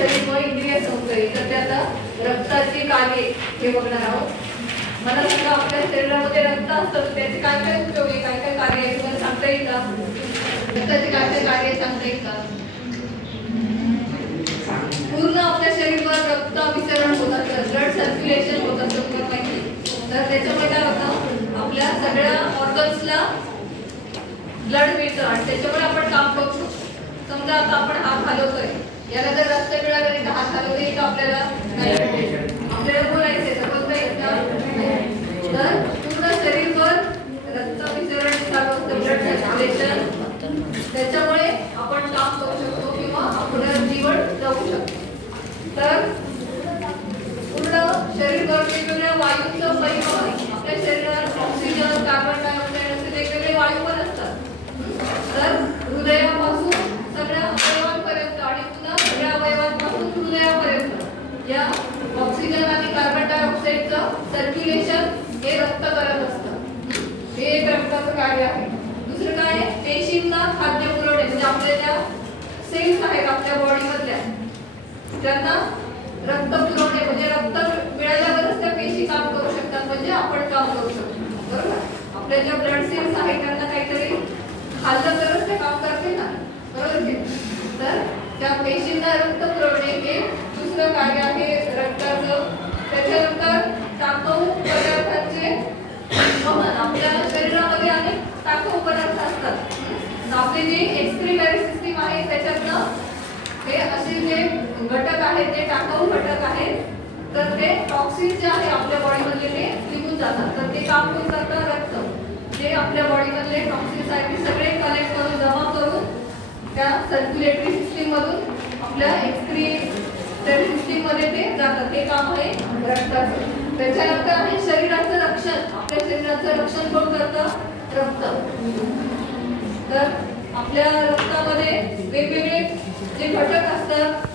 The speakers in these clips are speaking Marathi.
शरीर व इंद्रिय संकरी. तर ते आता रक्ताची कार्ये हे बघणार आहोत. मला सांगा आपल्या शरीरामध्ये रक्त असतं त्याचे काय काय उपयोग आहे, काय काय कार्य आहे तुम्हाला सांगता येईल का? रक्ताचे काय काय कार्य सांगता येईल का? पूर्ण आपल्या शरीरावर रक्त विसरण होत असतं, ब्लड सर्क्युलेशन होत असतं तुम्हाला माहिती. तर त्याच्यामुळे काय होतं आपल्या सगळ्या ऑर्गन्सला ब्लड मिळतं आणि त्याच्यामुळे आपण काम करू शकतो. समजा आता आपण हात हलवतोय, याला जर रक्त मिळालं नाही तर हात हलवले का आपल्याला नाही, आपल्याला बोलायचंय तर बोलता येत नाही. तर पूर्ण शरीरभर रक्त विसरण चालू असतं, ब्लड सर्क्युलेशन. त्याच्यामुळे आपण काम करू शकतो किंवा आपलं जीवन जगू शकतो. तर पूर्ण शरीरभर वेगवेगळ्या वायूंचं परिवहन, आपल्या शरीरात ऑक्सिजन, कार्बन डायऑक्साईड असे वेगवेगळे वायू पण असतात. तर हृदयापासून सगळ्या अवयवांपर्यंत आणि पुन्हा सगळ्या अवयवांपासून हृदयापर्यंत या ऑक्सिजन आणि कार्बन डायऑक्साईडचं सर्क्युलेशन हे रक्त करत असतं. हे एक रक्ताचं कार्य आहे. दुसरं काय आहे, पेशींना खाद्य पुरवणे, म्हणजे आपल्या ज्या सेल्स आहेत आपल्या बॉडीमधल्या त्यांना रक्त पुरवणे, म्हणजे रक्त मिळाल्यावरच त्या पेशी काम करू शकतात, म्हणजे आपण काम करू शकतो. बरोबर, आपल्या ज्या ब्लड सेल्स आहेत त्यांना काहीतरी खाल्लं तरच ते काम करते ना, बरोबर की. तर त्या पेशींना रक्त पुरवणे हे दुसरं कार्य आहे रक्ताचं. त्याच्यानंतर टाकाऊ पदार्थांचे वहन, आपल्या शरीरामध्ये अनेक टाकाऊ पदार्थ असतात. आपली जी एक्सक्रीटरी सिस्टीम आहे त्याच्यातनं हे असे जे घटक आहेत, जे टाकाऊ घटक आहेत, तर ते टॉक्सिन्स जे आहे आपल्या बॉडीमधले ते निघून जातात. तर ते काम कोण करतं, रक्त. जे आपल्या बॉडीमधले टॉक्सिन्स आहेत ते सगळे कलेक्ट करून जमा करून त्या सर्क्युलेटरी सिस्टीम मधून आपल्या एक्सक्रीटरी सिस्टीम मध्ये ते जातात. हे काम आहे रक्ताचं. त्याच्यानंतर आहे शरीराचं रक्षण. आपल्या शरीराचं रक्षण कोण करतं, रक्त. तर आपल्या रक्तामध्ये वेगवेगळे जे घटक असतात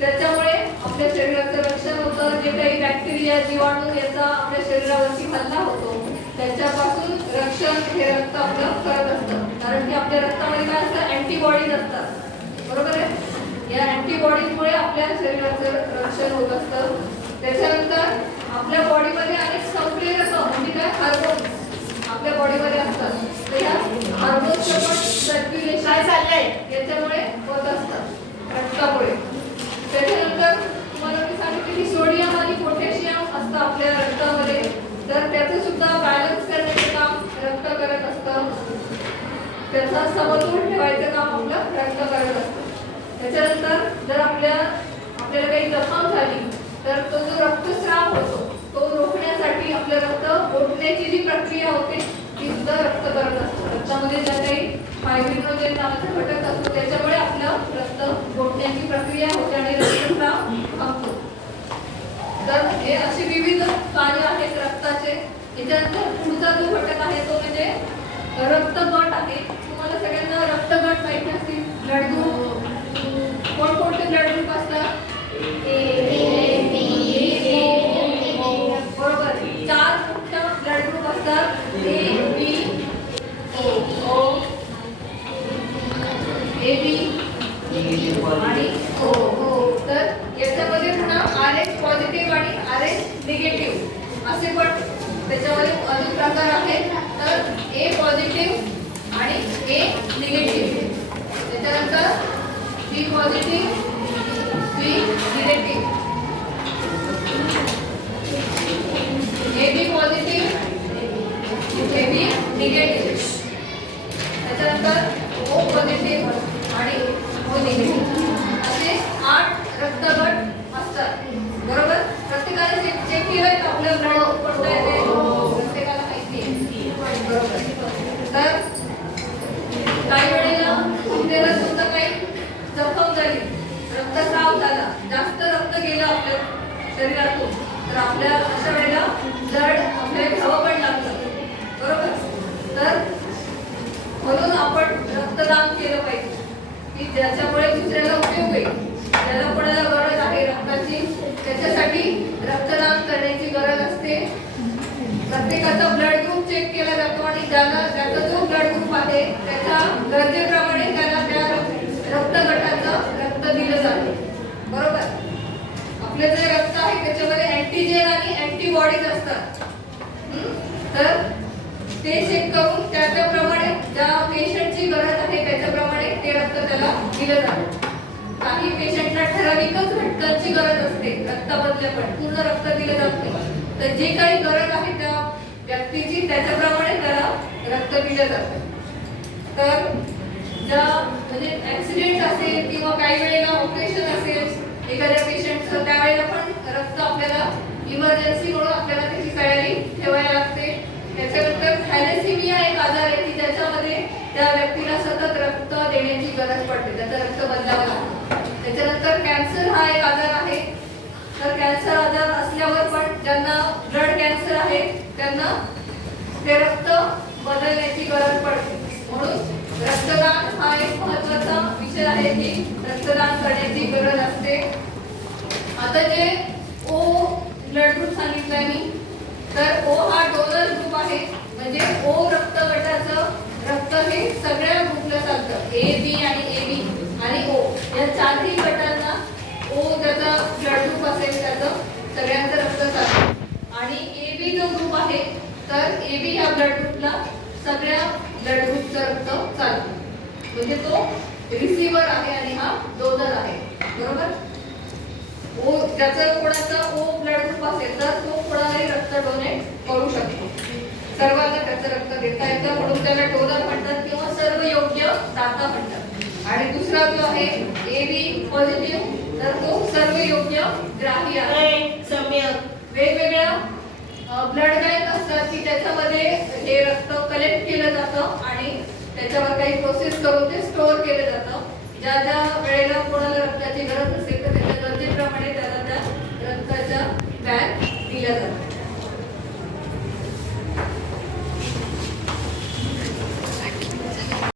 त्याच्यामुळे आपल्या शरीराचं रक्षण होतं. जे काही बॅक्टेरिया, जीवाणू याचा आपल्या शरीरावरती हल्ला होतो त्याच्यापासून रक्षण हे रक्त आपलं करत असतं. कारण की आपल्या रक्तामध्ये काय असतं, अँटीबॉडीज असतात, बरोबर आहे. या अँटीबॉडीजमुळे आपल्या शरीराचं रक्षण होत असतं. त्याच्यानंतर आपल्या बॉडीमध्ये अनेक संप्रेरक म्हणजे काय, हार्मोन्स आपल्या बॉडीमध्ये असतात. तर या हार्मोन्सचं पण सर्क्युलेशन काय चाललंय याच्यामुळे होत असतं रक्तामुळे. त्याच्यानंतर तुम्हाला मी सांगितले की सोडियम आणि पोटॅशियम असतं आपल्या रक्तामध्ये. तर त्याचं सुद्धा बॅलन्स करण्याचे काम रक्त करत असतं. त्याचा समतोल ठेवायचं काम आपलं रक्त करत असतं. त्याच्यानंतर जर आपल्याला काही जखम झाली तर तो जो रक्तस्राव होतो तो रोखण्यासाठी आपलं रक्त ओढण्याची जी प्रक्रिया होते ती सुद्धा रक्त करत असतं. रक्तामध्ये ज्या काही फायब्रिनोजेन नावाचा घटक असतो त्याच्यामुळे आपलं रक्त ओढण्याची प्रक्रिया होते आणि रक्तस्राव थांबतो. तर हे असे विविध कार्य आहेत रक्ताचे. याच्यानंतर पुढचा जो घटक आहे तो म्हणजे रक्तगट आहे. तुम्हाला सगळ्यांना रक्तगट माहिती असतील. ब्लड ग्रुप, कोणकोणते ब्लड ग्रुप असतात, बरोबर. 4 मुख्य ब्लड ग्रुप असतात, A B O, A B आणि ओ. तर याच्यामध्ये पुन्हा RH पॉझिटिव्ह आणि RH निगेटिव्ह असे पण त्याच्यामध्ये अनेक प्रकार आहेत. तर ए पॉझिटिव्ह आणि ए निगेटिव्ह. त्याच्यानंतर B positive, B negative, A B positive, A B negative. त्याच्यानंतर ओ पॉझिटिव्ह आणि ओ निगेटिव्ह असे 8 रक्तगट असतात, बरोबर. प्रत्येकाने चेक केलंय का आपलं ब्लड कोणतं आहे ते, प्रत्येकाला माहिती आहे, बरोबर. तर काही वेळेला आपल्याला सुद्धा काही जखम झाली, रक्तस्राव झाला, जास्त रक्त गेलं आपल्या शरीरातून तर आपल्या अशा वेळेला ब्लड आपल्याला घ्यावं पण लागतं, बरोबर. तर म्हणून आपण रक्तदान केलं पाहिजे की ज्याच्यामुळे दुसऱ्याला उपयोग होईल. ज्याला कोणाला गरज आहे रक्ताची त्याच्यासाठी रक्तदान करण्याची गरज असते. प्रत्येकाचा ब्लड ग्रुप चेक केला जातो आणि ज्याचा जो ब्लड ग्रुप आहे त्याच्या गरजेप्रमाणे त्याला त्या रक्त गटाचं रक्त दिलं जातं, तर ते चेक करून त्याप्रमाणे ज्या पेशंटची गरज आहे त्याच्याप्रमाणे ते रक्त त्याला दिलं जातं. काही पेशंटला ठराविकच घटकांची गरज असते रक्तामधल्या, पण पूर्ण रक्त दिलं जात नाही. तर जे काही गरज आहे त्या व्यक्तीची त्याच्याप्रमाणे त्याला रक्त दिलं जातं. तर ज्या म्हणजे ऍक्सिडेंट असेल किंवा काही वेळेला ऑपरेशन असेल एखाद्या पेशंटचं, त्यावेळेला पण रक्त आपल्याला इमर्जन्सी म्हणून आपल्याला त्याची तयारी ठेवायला लागते. त्याच्यानंतर थॅलेसेमिया एक आजार आहे की ज्याच्यामध्ये त्या व्यक्तीला सतत रक्त देण्याची गरज पडते, त्याचं रक्त बदलावं लागतं. त्याच्यानंतर कॅन्सर हा एक आजार आहे. तर कॅन्सर आजार असल्यावर पण ज्यांना ब्लड कॅन्सर आहे त्यांना ते रक्त बदलण्याची गरज पडते. म्हणून रक्तदान हा एक महत्त्वाचा विषय आहे की रक्तदान करण्याची गरज असते. आता जे ओ ब्लड ग्रुप सांगितलंय मी, तर ओ हा डोनर ग्रुप आहे. म्हणजे ओ रक्त गटाचं रक्त हे सगळ्या ग्रुपला चालतं. ए बी आणि ए बी आणि ओ या चारही गटांना ओ ज्याचा ब्लड ग्रुप असेल त्याचं सगळ्यांचं रक्त चालतं. आणि ए बी जो ग्रुप आहे तर ए बी ह्या ब्लड ग्रुपला सगळ्या ब्लड ग्रुपचं रक्त चालतं. म्हणजे तो रिसिव्हर आहे आणि हा डोनर आहे. बरोबर. ओ ज्याचं कोणाचा ओ ब्लड ग्रुप असेल तर तो कोणालाही रक्त डोनेट करू शकतो. सर्वांना त्याचं रक्त देता येतं म्हणून त्याला डोनर म्हणतात किंवा सर्व योग्य दाता म्हणतात. आणि दुसरा जो आहे ए बी पॉझिटिव्ह, तर तो सर्व योग्य ग्राही आहे. वेगवेगळ्या ब्लड बँक असतात की त्याच्यामध्ये हे रक्त कलेक्ट केलं जातं आणि त्याच्यावर काही प्रोसेस करून ते स्टोअर केलं जातं. ज्या ज्या वेळेला कोणाला रक्ताची गरज असेल तर त्याच्या गरजेप्रमाणे त्याला त्या रक्ताच्या बँक दिल्या जातात.